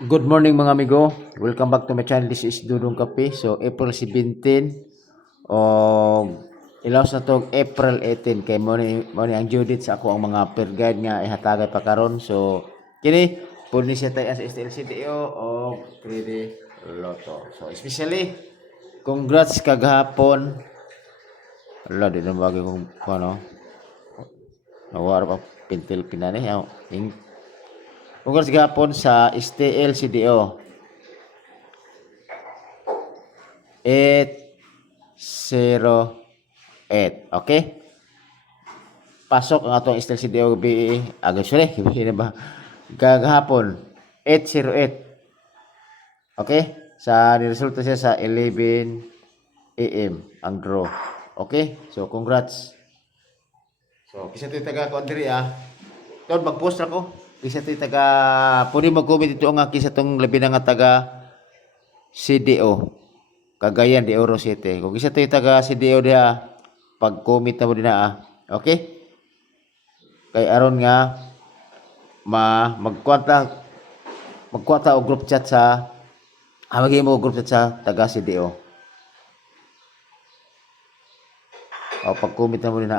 Good morning mga amigo. Welcome back to my channel. This is Dudong Kape. So April 17 o ilaws na to April 18 kay mo ni ang due date sa ako ang mga per guide nga ihatagay pa karon. So kini pud ni siya tayo sa STLCDO o Credit Lotto. So especially congrats kagahapon. Wala din na bagay kung ano. Nawara pa pintil pinani. Congrats gahapon sa STLCDO. 808. Okay? Pasok ang atong style CDO BE. Sorry, na ba? Gagahapon 808. Okay? Niresulta siya sa 11 AM ang draw. Okay? So congrats. So kisa tayo taga ko diri Tod mag-post ako. Kisa tayo taga pwede mag-comment ito nga kisa tong labi na nga taga CDO. Cagayan de Oro City. Kung isa tayo taga CDO diha, pag-comment na mo din Okay? Kay aron nga magkwata og group chat sa mo group chat sa taga CDO. O pag-comment na mo din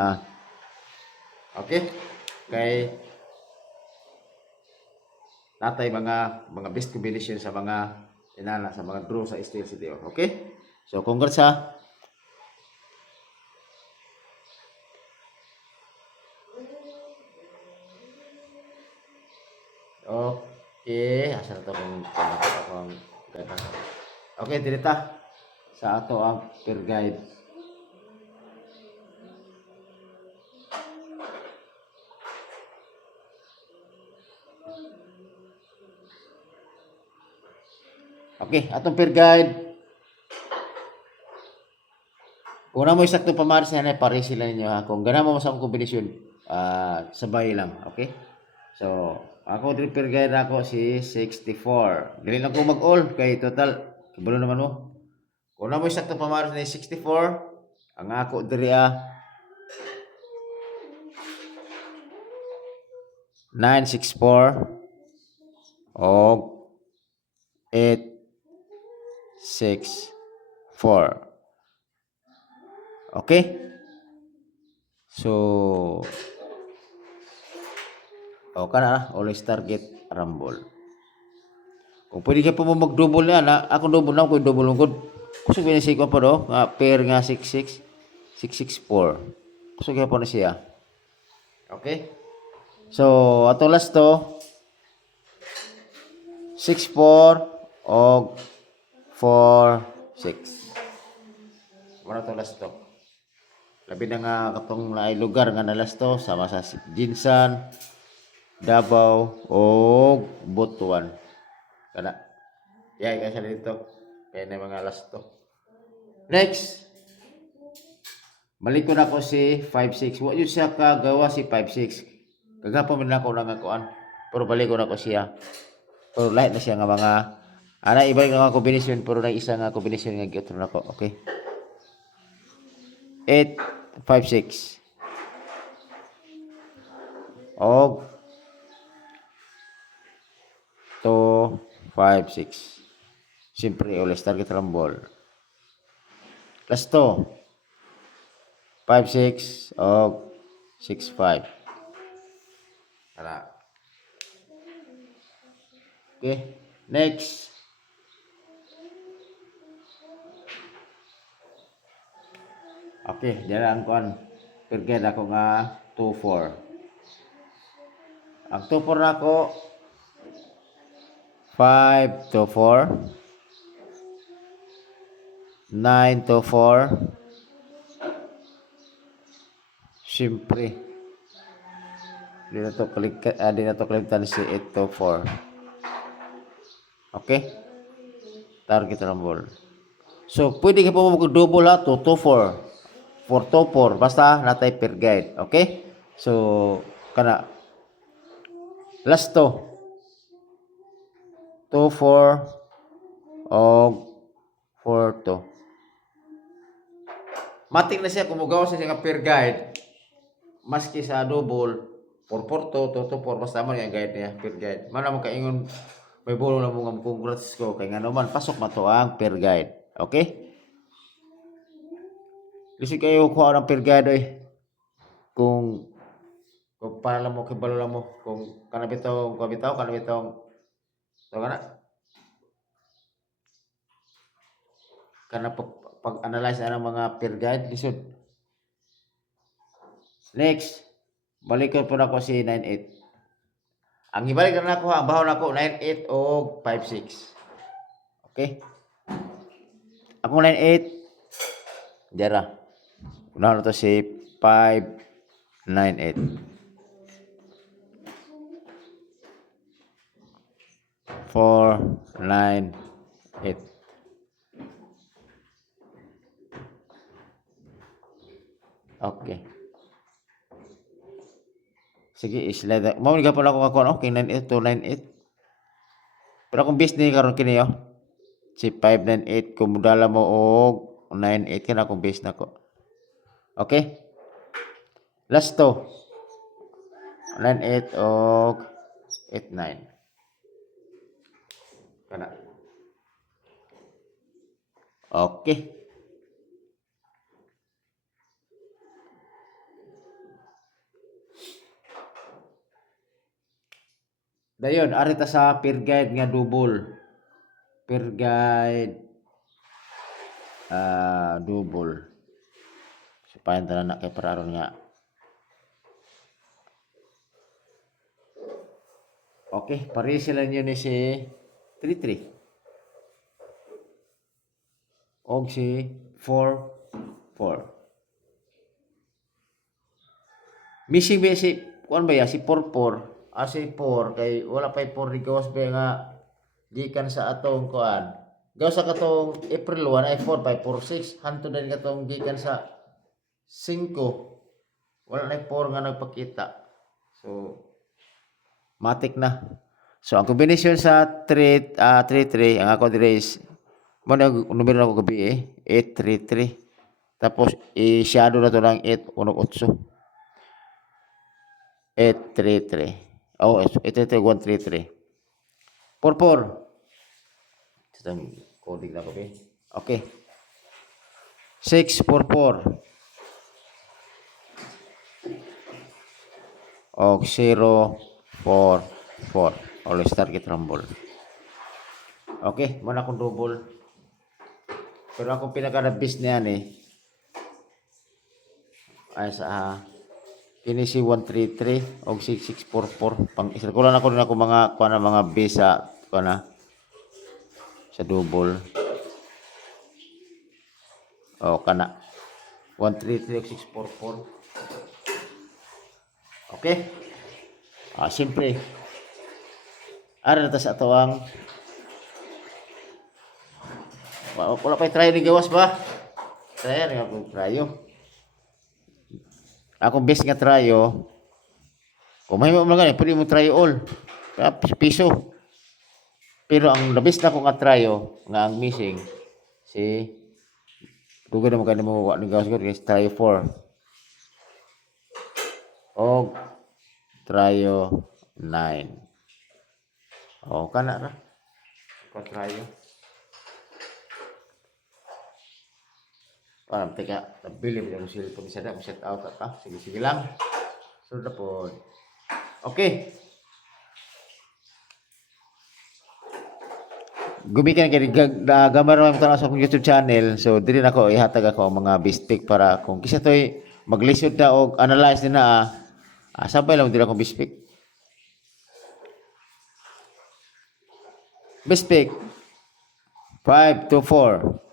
Okay? Kay natay mga best combination sa mga inana sa mga draw sa STL CDO. Okay? So congrats Okay, asa na to kung akong ganda. Okay, direta sa ato ang per guide. Okay, atong per guide. Kung na mo isakto pamaris na pare sila ninyo Kung gana mo sa akong kombinasyon, sabay lang, okay? So, ako diri per guide ako si 64. Dili lang ko mag-all kay total kabalo naman mo. Kung na mo isakto pamaris na 64, ang ako diri 964 o 864. Okay? So, always target rumble. Kung pwede ka po mo mag-double na, ako double na, kung double lungkod. Kusog binasig ko pa do, pair nga 66, 664. Kusog ka po na siya. Okay? So, ato last to, 64 o 46. Wala to last to. Labi na nga katong laay lugar nga nalas to sama sa Jinsan, Davao o Butuan. Kana. Kaya sa dito. Kaya na mga last to. Next. Balik ko na ko si 56. Wa yun siya kagawa si 56. Kagapon man ako nang akuan. Pero balik ko na ko siya. Pero lahat na siya nga mga iba yung mga kombinasyon pero na isa nga kombinasyon nga gito na ko. Okay. 856 og 256. Siyempre, ulit target rumble. Last to 56 og 65. Tara. Okay. Next. Okay, diyan ang kuan. Perget ako nga 24. Ang 24 na ako 5 to 4, 9 to 4. Siyempre. Di na to kaligtan si 8 to 4. Okay? Target rumble. So, pwede ka po mag-double 2 to 4. 4 to 4. Basta natay per guide. Okay? So, kana. Last to. 2, 4 o 4 to. Matik na siya kung magawa siya nga per guide. Maski sa double 4 4 to 2 to 4 basta mo yung guide niya per guide. Mana mo kaingon may bulong na mga congrats ko kay nga naman pasok na to ang peer guide. Okay? Kasi kayo kuha ng peer guide eh. Kung para lang mo kibalo lang mo kung kanabitaw so kana pag-analyze na ng mga peer guide lisod. Next, balikan po na ko si 98. Ang ibalik na ako, ang bahaw na ako 98 o 56. Okay? Ako 98. Dara. Unahan na to si 598. 498. Okay. Sige, slide. Mao ni gapon ako ako okay 98 to 98. Pero akong business karon kini yo. Si 598 kung mudala mo og 98 kana akong base nako. Okay? Last to. 98 og 89. Kana. Okay. Dayon, ari ta sa peer guide nga double. Peer guide double. So payan ta na kay para aron nga. Okay, pare sila niyo ni si 33. Og si 44. Missing ba si kuan ba ya si 44? Si 4 kay wala pa 4 gawas ba nga gikan sa atong kuan. Gawas sa katong April 1 ay 4 by 46 hanto din katong gikan sa 5. Wala na 4 nga nagpakita. So matik na. So ang kombinasyon sa 33 ang ako dire is mo na numero na ko gabi 833. Tapos i-shadow na to ng 818. 833. Oh, 833 133. 44. Itong coding na ko ba? Okay. 644. Og 044. Always target rumble. Okay, muna akong double. Pero akong pinaka-base niyan ay sa kini si 133 og 6644 pang isirkulan ako din ako mga kuana mga base sa kuana sa double. Kana 133 og 644. Okay? Siyempre ara na ta sa ato ang wala pa try ni gawas ba? Try nga po tryo. Akong best nga tryo. Kung may mo gani, pwede mo tryo all. Piso. Pero ang the best na ko nga tryo nga ang missing si dugay na magani mo wa ni gawas ko kay tryo 4. Og tryo 9. Kana ra. Tryo. Teka, nabili mo yung cellphone isa na, set out ata. Sige lang. Sunod na po. Okay. Gumikan kay gamar naman ito sa akong YouTube channel. So, dili na ako ihatag ako ang mga bistik para kung kisa to'y maglisod na o analyze na sabay lang dili ako bistik. Bistik. 5 to 4.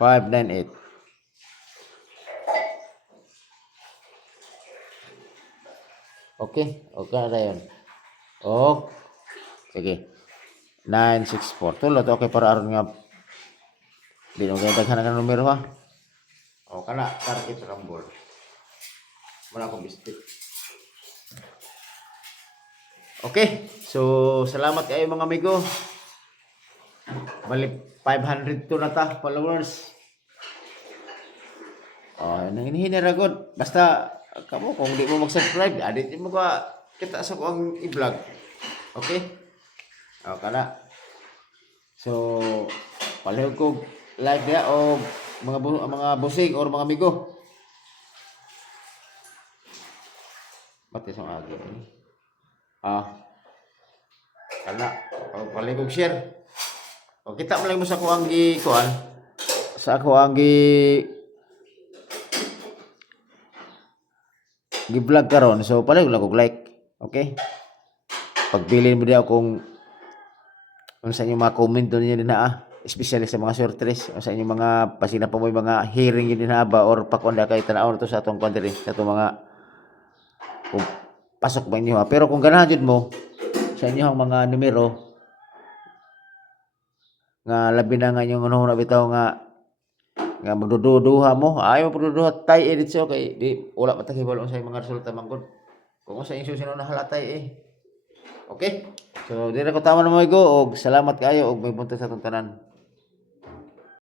598. Okay, okay na yun. Sige. 964. Tulad, okay para aron nga. Di nung kaya daghan ka numero ha. Kana, target rumble. Wala akong bistik. Okay, so salamat kayo mga amigo. Bali 502 na ta followers. Nanginhiniragod. Basta Kamo kung di mo mag-subscribe, di mo ka kita sa ko ang i-vlog. Okay? O kana. So palihog ko like dia o mga busing or mga amigo. Mati sa agi. Ah, kana. O palihog share. O kita mo lang mo sa ko ang kuan. Sa ako ang gi-vlog karon. So palihog lang og like. Okay? Pagpili mo diya kung sa inyong mga comment doon niyo din especially sa mga sortres o sa inyong mga pasina pa mo mga hearing yun din ba or pakonda kay tanaw to sa atong country sa atong mga kung pasok ba inyo pero kung ganahan jud mo sa inyong mga numero nga labi na nga yung ano na bitaw nga magduduha mo ayaw magduduha tay edit so kay di wala matahibalo sa mga resulta manggod kung sa inyo sino nahalatay okay. So, di na ko tama na mo og salamat kaayo og may bunta sa atong tanan.